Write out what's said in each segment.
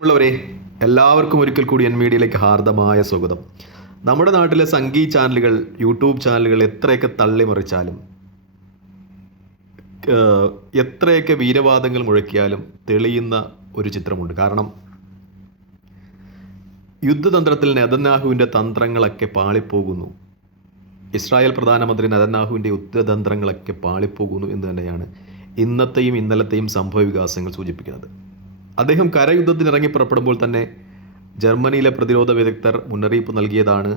ഉള്ളവരെ എല്ലാവർക്കും ഒരിക്കൽ കൂടി എൻ മീഡിയയിലേക്ക് ഹാർദമായ സ്വാഗതം. നമ്മുടെ നാട്ടിലെ സംഗീത ചാനലുകൾ, യൂട്യൂബ് ചാനലുകൾ എത്രയൊക്കെ തള്ളിമറിച്ചാലും, എത്രയൊക്കെ വീരവാദങ്ങൾ മുഴക്കിയാലും തെളിയുന്ന ഒരു ചിത്രമുണ്ട്. കാരണം യുദ്ധതന്ത്രത്തിൽ നെതന്യാഹുവിൻ്റെ തന്ത്രങ്ങളൊക്കെ പാളിപ്പോകുന്നു. ഇസ്രായേൽ പ്രധാനമന്ത്രി നെതന്യാഹുവിൻ്റെ യുദ്ധതന്ത്രങ്ങളൊക്കെ പാളിപ്പോകുന്നു എന്ന് തന്നെയാണ് ഇന്നത്തെയും ഇന്നലത്തെയും സംഭവ വികാസങ്ങൾ സൂചിപ്പിക്കുന്നത്. അദ്ദേഹം കരയുദ്ധത്തിനിറങ്ങി പുറപ്പെടുമ്പോൾ തന്നെ ജർമ്മനിയിലെ പ്രതിരോധ വിദഗ്ധർ മുന്നറിയിപ്പ് നൽകിയതാണ്,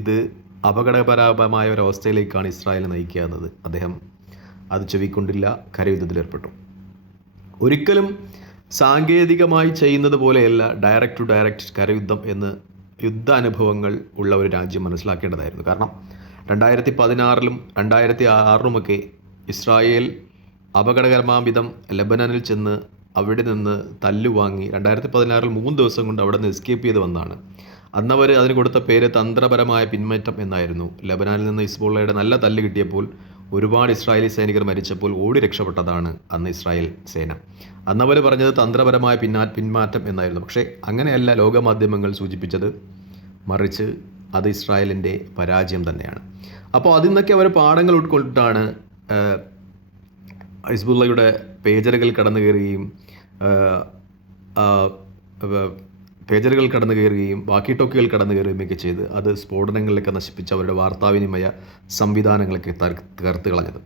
ഇത് അപകടകരമായ ഒരവസ്ഥയിലേക്കാണ് ഇസ്രായേൽ നയിക്കുക എന്നത്. അദ്ദേഹം അത് ചെവിക്കൊണ്ടില്ല, കരയുദ്ധത്തിലേർപ്പെട്ടു. ഒരിക്കലും സാങ്കേതികമായി ചെയ്യുന്നത് പോലെയല്ല ഡയറക്റ്റ് ടു ഡയറക്റ്റ് കരയുദ്ധം എന്ന് യുദ്ധാനുഭവങ്ങൾ ഉള്ള ഒരു രാജ്യം മനസ്സിലാക്കേണ്ടതായിരുന്നു. കാരണം 2016 2006 ഇസ്രായേൽ അപകടകരമാം വിധം ലെബനനിൽ ചെന്ന് അവിടെ നിന്ന് തല്ലുവാങ്ങി 2016 3 ദിവസം കൊണ്ട് അവിടെ നിന്ന് എസ്കേപ്പ് ചെയ്ത് വന്നതാണ്. അന്നവർ അതിന് കൊടുത്ത പേര് തന്ത്രപരമായ പിന്മാറ്റം എന്നായിരുന്നു. ലെബനാനിൽ നിന്ന് ഹിസ്ബുള്ളയുടെ നല്ല തല്ല് കിട്ടിയപ്പോൾ ഒരുപാട് ഇസ്രായേലി സൈനികർ മരിച്ചപ്പോൾ ഓടി രക്ഷപ്പെട്ടതാണ് അന്ന് ഇസ്രായേൽ സേന. അന്നവർ പറഞ്ഞത് തന്ത്രപരമായ പിന്മാറ്റം എന്നായിരുന്നു. പക്ഷേ അങ്ങനെയല്ല ലോകമാധ്യമങ്ങൾ സൂചിപ്പിച്ചത്, മറിച്ച് അത് ഇസ്രായേലിൻ്റെ പരാജയം തന്നെയാണ്. അപ്പോൾ അതിൽ നിന്നൊക്കെ അവർ പാഠങ്ങൾ ഉൾക്കൊണ്ടിട്ടാണ് ഹിസ്ബുള്ളയുടെ പേജറുകൾ കടന്നു കയറുകയും വാക്കി ടോക്കുകൾ കടന്നു കയറുകയൊക്കെ ചെയ്ത് അത് സ്ഫോടനങ്ങളിലൊക്കെ നശിപ്പിച്ച് അവരുടെ വാർത്താവിനിമയ സംവിധാനങ്ങളൊക്കെ തകർത്ത് കളഞ്ഞത്.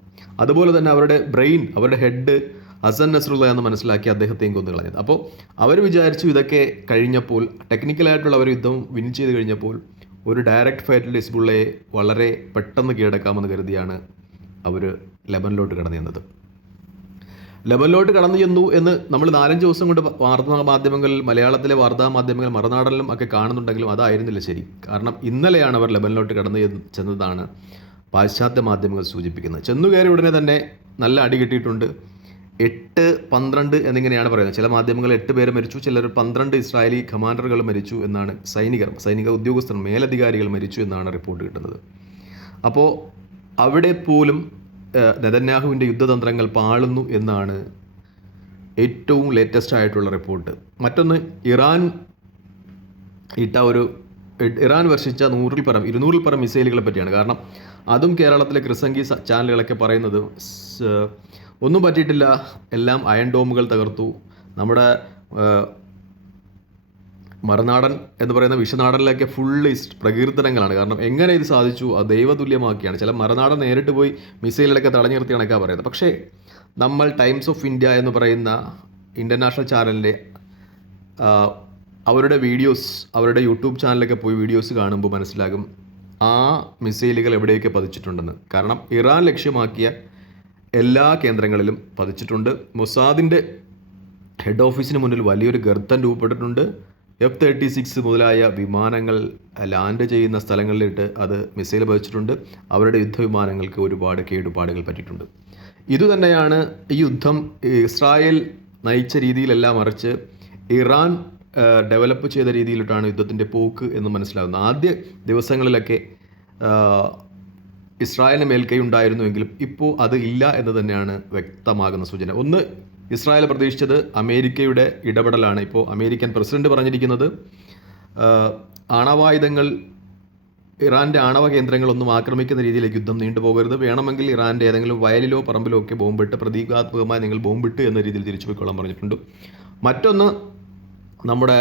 അതുപോലെ തന്നെ അവരുടെ ബ്രെയിൻ, അവരുടെ ഹെഡ് ഹസൻ നസ്രുള്ള എന്ന് മനസ്സിലാക്കി അദ്ദേഹത്തെയും കൊന്നു കളഞ്ഞത്. അപ്പോൾ അവർ വിചാരിച്ചു ഇതൊക്കെ കഴിഞ്ഞപ്പോൾ, ടെക്നിക്കലായിട്ടുള്ള അവർ യുദ്ധം വിൻ ചെയ്ത് കഴിഞ്ഞപ്പോൾ ഒരു ഡയറക്റ്റ് ഫൈറ്റിൽ ഹിസ്ബുള്ളയെ വളരെ പെട്ടെന്ന് കീഴടക്കാമെന്ന് കരുതിയാണ് അവർ ലെബനിലോട്ട് കടന്നു ചെന്നത്. ലെബനിലോട്ട് കടന്നു ചെന്നു എന്ന് നമ്മൾ 4-5 ദിവസം കൊണ്ട് വാർത്താ മാധ്യമങ്ങളിൽ, മലയാളത്തിലെ വാർത്താ മാധ്യമങ്ങൾ മറുനാടനിലും ഒക്കെ കാണുന്നുണ്ടെങ്കിലും അതായിരുന്നില്ല ശരി. കാരണം ഇന്നലെയാണ് അവർ ലെബനിലോട്ട് കടന്നു ചെന്നതാണ് പാശ്ചാത്യ മാധ്യമങ്ങൾ സൂചിപ്പിക്കുന്നത്. ചെന്നുകയറി ഉടനെ തന്നെ നല്ല അടി കിട്ടിയിട്ടുണ്ട്. 8-12 എന്നിങ്ങനെയാണ് പറയുന്നത്. ചില മാധ്യമങ്ങൾ 8 പേര് മരിച്ചു, ചിലർ 12 ഇസ്രായേലി കമാൻഡറുകൾ മരിച്ചു എന്നാണ്, സൈനിക ഉദ്യോഗസ്ഥർ, മേലധികാരികൾ മരിച്ചു എന്നാണ് റിപ്പോർട്ട് കിട്ടുന്നത്. അപ്പോൾ അവിടെ പോലും നെതന്യാഹുവിൻ്റെ യുദ്ധതന്ത്രങ്ങൾ പാളുന്നു എന്നാണ് ഏറ്റവും ലേറ്റസ്റ്റ് ആയിട്ടുള്ള റിപ്പോർട്ട്. മറ്റൊന്ന് ഇറാൻ വർഷിച്ച 200-ൽ പരം മിസൈലുകളെ പറ്റിയാണ്. കാരണം അതും കേരളത്തിലെ ക്രിസംഗി ചാനലുകളൊക്കെ പറയുന്നത് ഒന്നും പറ്റിയിട്ടില്ല, എല്ലാം അയൺ ഡോമുകൾ തകർത്തു. നമ്മുടെ മറുനാടൻ എന്ന് പറയുന്ന വിഷനാടനിലൊക്കെ ഫുള്ള് പ്രകീർത്തനങ്ങളാണ്. കാരണം എങ്ങനെ ഇത് സാധിച്ചു, അത് ദൈവതുല്യമാക്കിയാണ്. ചില മറുനാടൻ നേരിട്ട് പോയി മിസൈലുകളൊക്കെ തടഞ്ഞു നിർത്തി കണക്കാണ് പറയുന്നത്. പക്ഷേ നമ്മൾ ടൈംസ് ഓഫ് ഇന്ത്യ എന്ന് പറയുന്ന ഇൻ്റർനാഷണൽ ചാനലിൻ്റെ അവരുടെ വീഡിയോസ്, അവരുടെ യൂട്യൂബ് ചാനലൊക്കെ പോയി വീഡിയോസ് കാണുമ്പോൾ മനസ്സിലാകും ആ മിസൈലുകൾ എവിടെയൊക്കെ പതിച്ചിട്ടുണ്ടെന്ന്. കാരണം ഇറാൻ ലക്ഷ്യമാക്കിയ എല്ലാ കേന്ദ്രങ്ങളിലും പതിച്ചിട്ടുണ്ട്. മൊസാദിൻ്റെ ഹെഡ് ഓഫീസിന് മുന്നിൽ വലിയൊരു ഗർത്തം രൂപപ്പെട്ടിട്ടുണ്ട്. F-36 മുതലായ വിമാനങ്ങൾ ലാൻഡ് ചെയ്യുന്ന സ്ഥലങ്ങളിലിട്ട് അത് മിസൈൽ പതിച്ചിട്ടുണ്ട്. അവരുടെ യുദ്ധവിമാനങ്ങൾക്ക് ഒരുപാട് കേടുപാടുകൾ പറ്റിയിട്ടുണ്ട്. ഇതുതന്നെയാണ് ഈ യുദ്ധം ഇസ്രായേൽ നയിച്ച രീതിയിലെല്ലാം മറിച്ച് ഇറാൻ ഡെവലപ്പ് ചെയ്ത രീതിയിലിട്ടാണ് യുദ്ധത്തിൻ്റെ പോക്ക് എന്ന് മനസ്സിലാകുന്നത്. ആദ്യ ദിവസങ്ങളിലൊക്കെ ഇസ്രായേലിന് മേൽക്കൈ ഉണ്ടായിരുന്നുവെങ്കിലും ഇപ്പോൾ അത് ഇല്ല എന്ന് തന്നെയാണ് വ്യക്തമാകുന്ന സൂചന. ഒന്ന്, ഇസ്രായേൽ പ്രതീക്ഷിച്ചത് അമേരിക്കയുടെ ഇടപെടലാണ്. ഇപ്പോൾ അമേരിക്കൻ പ്രസിഡന്റ് പറഞ്ഞിരിക്കുന്നത് ആണവായുധങ്ങൾ, ഇറാൻ്റെ ആണവ കേന്ദ്രങ്ങളൊന്നും ആക്രമിക്കുന്ന രീതിയിലേക്ക് യുദ്ധം നീണ്ടുപോകരുത്, വേണമെങ്കിൽ ഇറാൻ്റെ ഏതെങ്കിലും വയലിലോ പറമ്പിലോ ഒക്കെ ബോംബിട്ട് പ്രതീകാത്മകമായി നിങ്ങൾ ബോംബിട്ട് എന്ന രീതിയിൽ തിരിച്ചു പോയിക്കൊള്ളാൻ പറഞ്ഞിട്ടുണ്ട്. മറ്റൊന്ന് നമ്മുടെ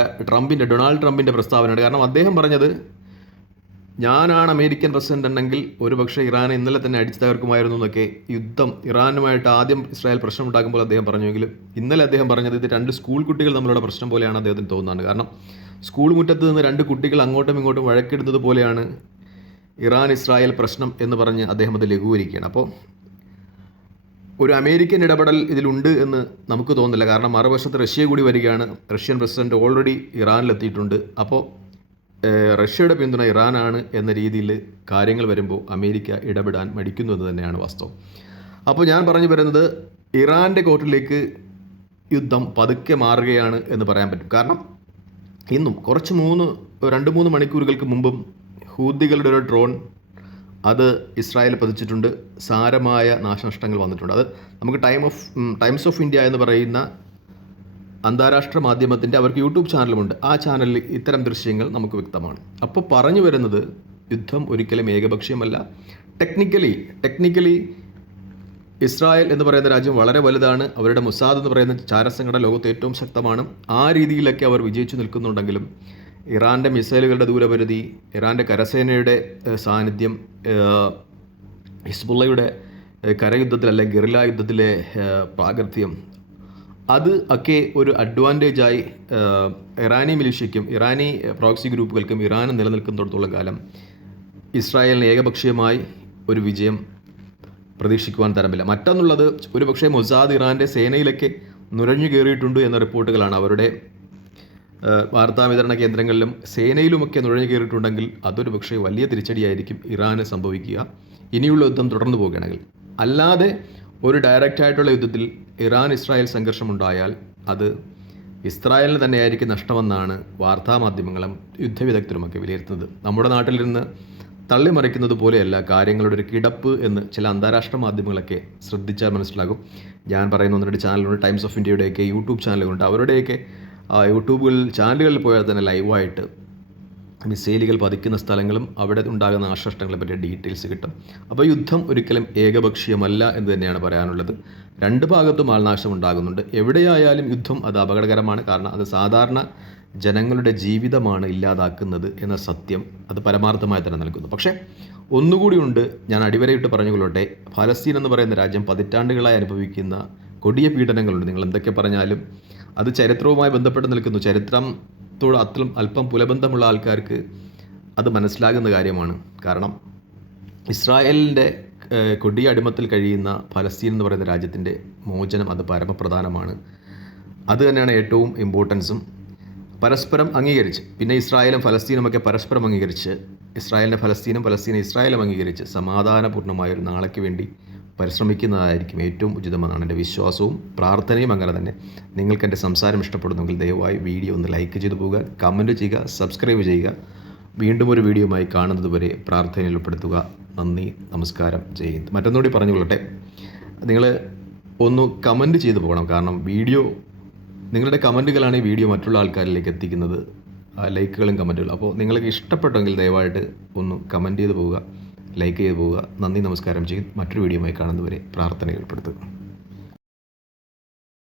ഡൊണാൾഡ് ട്രംപിൻ്റെ പ്രസ്താവനയാണ്. കാരണം അദ്ദേഹം പറഞ്ഞത്, ഞാനാണ് അമേരിക്കൻ പ്രസിഡന്റ് ഉണ്ടെങ്കിൽ ഒരുപക്ഷെ ഇറാനെ ഇന്നലെ തന്നെ അടിച്ചു തകർക്കുമായിരുന്നു എന്നൊക്കെ യുദ്ധം ഇറാനുമായിട്ട് ആദ്യം ഇസ്രായേൽ പ്രശ്നം ഉണ്ടാക്കുമ്പോൾ അദ്ദേഹം പറഞ്ഞെങ്കിലും ഇന്നലെ അദ്ദേഹം പറഞ്ഞത് ഇത് 2 സ്കൂൾ കുട്ടികൾ തമ്മിലുള്ള പ്രശ്നം പോലെയാണ് അദ്ദേഹത്തിന് തോന്നുന്നത്. കാരണം സ്കൂൾ മുറ്റത്ത് നിന്ന് 2 കുട്ടികൾ അങ്ങോട്ടും ഇങ്ങോട്ടും വഴക്കിടുന്നത് പോലെയാണ് ഇറാൻ ഇസ്രായേൽ പ്രശ്നം എന്ന് പറഞ്ഞ് അദ്ദേഹം അത് ലഘൂകരിക്കുകയാണ്. അപ്പോൾ ഒരു അമേരിക്കൻ ഇടപെടൽ ഇതിലുണ്ട് എന്ന് നമുക്ക് തോന്നുന്നില്ല. കാരണം മറുവശത്ത് റഷ്യ കൂടി വരികയാണ്. റഷ്യൻ പ്രസിഡന്റ് ഓൾറെഡി ഇറാനിലെത്തിയിട്ടുണ്ട്. അപ്പോൾ റഷ്യയുടെ പിന്തുണ ഇറാനാണ് എന്ന രീതിയിൽ കാര്യങ്ങൾ വരുമ്പോൾ അമേരിക്ക ഇടപെടാൻ മടിക്കുന്നു എന്ന് തന്നെയാണ് വാസ്തവം. അപ്പോൾ ഞാൻ പറഞ്ഞു വരുന്നത്, ഇറാൻ്റെ കോർട്ടിലേക്ക് യുദ്ധം പതുക്കെ മാറുകയാണ് എന്ന് പറയാൻ പറ്റും. കാരണം ഇന്നും 2-3 മണിക്കൂറുകൾക്ക് മുമ്പും ഹൂതികളുടെ ഒരു ഡ്രോൺ അത് ഇസ്രായേൽ പതിച്ചിട്ടുണ്ട്. സാരമായ നാശനഷ്ടങ്ങൾ വന്നിട്ടുണ്ട്. അത് നമുക്ക് ടൈംസ് ഓഫ് ഇന്ത്യ എന്ന് പറയുന്ന അന്താരാഷ്ട്ര മാധ്യമത്തിൻ്റെ അവർക്ക് യൂട്യൂബ് ചാനലുമുണ്ട്. ആ ചാനലിൽ ഇത്തരം ദൃശ്യങ്ങൾ നമുക്ക് വ്യക്തമാണ്. അപ്പോൾ പറഞ്ഞു വരുന്നത് യുദ്ധം ഒരിക്കലും ഏകപക്ഷീയമല്ല. ടെക്നിക്കലി ഇസ്രായേൽ എന്ന് പറയുന്ന രാജ്യം വളരെ വലുതാണ്. അവരുടെ മൊസാദ് എന്ന് പറയുന്ന ചാരസംഘടന ലോകത്ത് ഏറ്റവും ശക്തമാണ്. ആ രീതിയിലൊക്കെ അവർ വിജയിച്ചു നിൽക്കുന്നുണ്ടെങ്കിലും ഇറാൻ്റെ മിസൈലുകളുടെ ദൂരപരിധി, ഇറാൻ്റെ കരസേനയുടെ സാന്നിധ്യം, ഹിസ്ബുള്ളയുടെ കരയുദ്ധത്തിൽ അല്ലെങ്കിൽ ഗറില്ല യുദ്ധത്തിലെ പ്രാഗൽഭ്യം, അത് ഒക്കെ ഒരു അഡ്വാൻറ്റേജായി ഇറാനി മിലിഷ്യയ്ക്കും ഇറാനി പ്രോക്സി ഗ്രൂപ്പുകൾക്കും ഇറാനും നിലനിൽക്കുന്നിടത്തോളം കാലം ഇസ്രായേലിന് ഏകപക്ഷീയമായി ഒരു വിജയം പ്രതീക്ഷിക്കുവാൻ തരമില്ല. മറ്റൊന്നുള്ളത്, ഒരുപക്ഷെ മൊസാദ് ഇറാൻ്റെ സേനയിലൊക്കെ നുഴഞ്ഞു കയറിയിട്ടുണ്ട് എന്ന റിപ്പോർട്ടുകളാണ്. അവരുടെ വാർത്താവിതരണ കേന്ദ്രങ്ങളിലും സേനയിലുമൊക്കെ നുഴഞ്ഞു കയറിയിട്ടുണ്ടെങ്കിൽ അതൊരു പക്ഷേ വലിയ തിരിച്ചടിയായിരിക്കും ഇറാന് സംഭവിക്കുക ഇനിയുള്ള യുദ്ധം തുടർന്നു പോകുകയാണെങ്കിൽ. അല്ലാതെ ഒരു ഡയറക്റ്റായിട്ടുള്ള യുദ്ധത്തിൽ ഇറാൻ ഇസ്രായേൽ സംഘർഷമുണ്ടായാൽ അത് ഇസ്രായേലിന് തന്നെയായിരിക്കും നഷ്ടമെന്നാണ് വാർത്താമാധ്യമങ്ങളും യുദ്ധവിദഗ്ധരുമൊക്കെ വിലയിരുത്തുന്നത്. നമ്മുടെ നാട്ടിൽ നിന്ന് തള്ളിമറിക്കുന്നത് പോലെയല്ല കാര്യങ്ങളുടെ ഒരു കിടപ്പ് എന്ന് ചില അന്താരാഷ്ട്ര മാധ്യമങ്ങളൊക്കെ ശ്രദ്ധിച്ചാൽ മനസ്സിലാകും. ഞാൻ പറയുന്ന ഒന്ന് രണ്ട് ചാനലുകളുണ്ട്, ടൈംസ് ഓഫ് ഇന്ത്യയുടെയൊക്കെ യൂട്യൂബ് ചാനലുകളുണ്ട്. അവരുടെയൊക്കെ ചാനലുകളിൽ പോയാൽ തന്നെ ലൈവായിട്ട് മിസൈലുകൾ പതിക്കുന്ന സ്ഥലങ്ങളും അവിടെ ഉണ്ടാകുന്ന നാശനഷ്ടങ്ങളെ പറ്റിയ ഡീറ്റെയിൽസ് കിട്ടും. അപ്പോൾ യുദ്ധം ഒരിക്കലും ഏകപക്ഷീയമല്ല എന്ന് തന്നെയാണ് പറയാനുള്ളത്. രണ്ട് ഭാഗത്തും ആൾനാശം ഉണ്ടാകുന്നുണ്ട്. എവിടെയായാലും യുദ്ധം അത് അപകടകരമാണ്. കാരണം അത് സാധാരണ ജനങ്ങളുടെ ജീവിതമാണ് ഇല്ലാതാക്കുന്നത് എന്ന സത്യം അത് പരമാർത്ഥമായി തന്നെ നൽകുന്നു. പക്ഷേ ഒന്നുകൂടിയുണ്ട്, ഞാൻ അടിവരയിട്ട് പറഞ്ഞുകൊള്ളട്ടെ. ഫലസ്തീൻ എന്ന് പറയുന്ന രാജ്യം പതിറ്റാണ്ടുകളായി അനുഭവിക്കുന്ന കൊടിയ പീഡനങ്ങളുണ്ട്. നിങ്ങൾ എന്തൊക്കെ പറഞ്ഞാലും അത് ചരിത്രവുമായി ബന്ധപ്പെട്ട് നിൽക്കുന്നു. ചരിത്രത്തോട് അല്പം പുലബന്ധമുള്ള ആൾക്കാർക്ക് അത് മനസ്സിലാകുന്ന കാര്യമാണ്. കാരണം ഇസ്രായേലിൻ്റെ കൊടിയ അടിമത്തിൽ കഴിയുന്ന ഫലസ്തീൻ എന്ന് പറയുന്ന രാജ്യത്തിൻ്റെ മോചനം അത് പരമപ്രധാനമാണ്. അത് തന്നെയാണ് ഏറ്റവും ഇമ്പോർട്ടൻസും. പരസ്പരം അംഗീകരിച്ച്, പിന്നെ ഇസ്രായേലും ഫലസ്തീനുമൊക്കെ പരസ്പരം അംഗീകരിച്ച്, ഇസ്രായേലിനെ ഫലസ്തീനും ഫലസ്തീനെ ഇസ്രായേലും അംഗീകരിച്ച് സമാധാനപൂർണ്ണമായ ഒരു നാളേക്ക് വേണ്ടി പരിശ്രമിക്കുന്നതായിരിക്കും ഏറ്റവും ഉചിതമെന്നാണ് എൻ്റെ വിശ്വാസവും പ്രാർത്ഥനയും. അങ്ങനെ തന്നെ നിങ്ങൾക്ക് എൻ്റെ സംസാരം ഇഷ്ടപ്പെടുന്നെങ്കിൽ ദയവായി വീഡിയോ ഒന്ന് ലൈക്ക് ചെയ്തു പോവുക, കമൻറ്റ് ചെയ്യുക, സബ്സ്ക്രൈബ് ചെയ്യുക. വീണ്ടും ഒരു വീഡിയോയുമായി കാണുന്നത് വരെ പ്രാർത്ഥനയിൽ ഉൾപ്പെടുത്തുക. നന്ദി, നമസ്കാരം, ജയ് ഹിന്ദ്. മറ്റൊന്നുകൂടി പറഞ്ഞുകൊള്ളട്ടെ, നിങ്ങൾ ഒന്ന് കമൻറ്റ് ചെയ്തു പോകണം. കാരണം നിങ്ങളുടെ കമൻറ്റുകളാണ് ഈ വീഡിയോ മറ്റുള്ള ആൾക്കാരിലേക്ക് എത്തിക്കുന്നത്, ലൈക്കുകളും കമൻറ്റുകളും. അപ്പോൾ നിങ്ങൾക്ക് ഇഷ്ടപ്പെട്ടെങ്കിൽ ദയവായിട്ട് ഒന്ന് കമൻറ്റ് ചെയ്ത് പോവുക, ലൈക്ക് ചെയ്ത് പോവുക. നന്ദി, നമസ്കാരം, ചെയ്ത് മറ്റൊരു വീഡിയോയുമായി കാണുന്നതുവരെ പ്രാർത്ഥനയിൽ ഉൾപ്പെടുത്തുക.